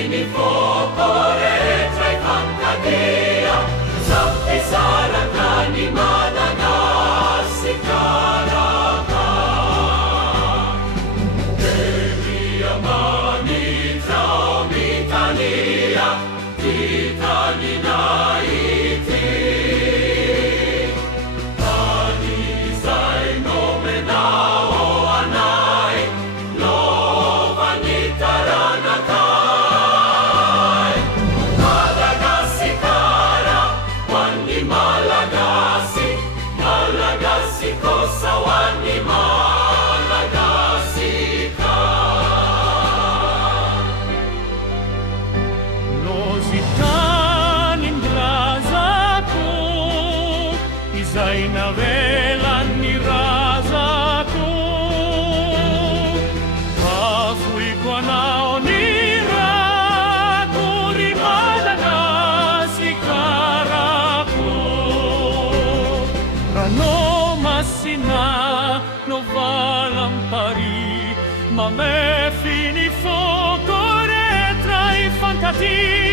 finifo corre tra i fantasia, sappi sarà l'animata nassi carata. E via mani tra Italia, Italina iti. Tani sai nome nao anai, lovani taranakai. Malagasy kara, wani Malagasy, Malagasy kosa wani Malagasy ka. Nositan indrazaku, izay navelan'ny razako. Afoiko anao ny rako, ry Malagasy karako. Rano masina no valampari, ma me finifo corre tra i fantasia.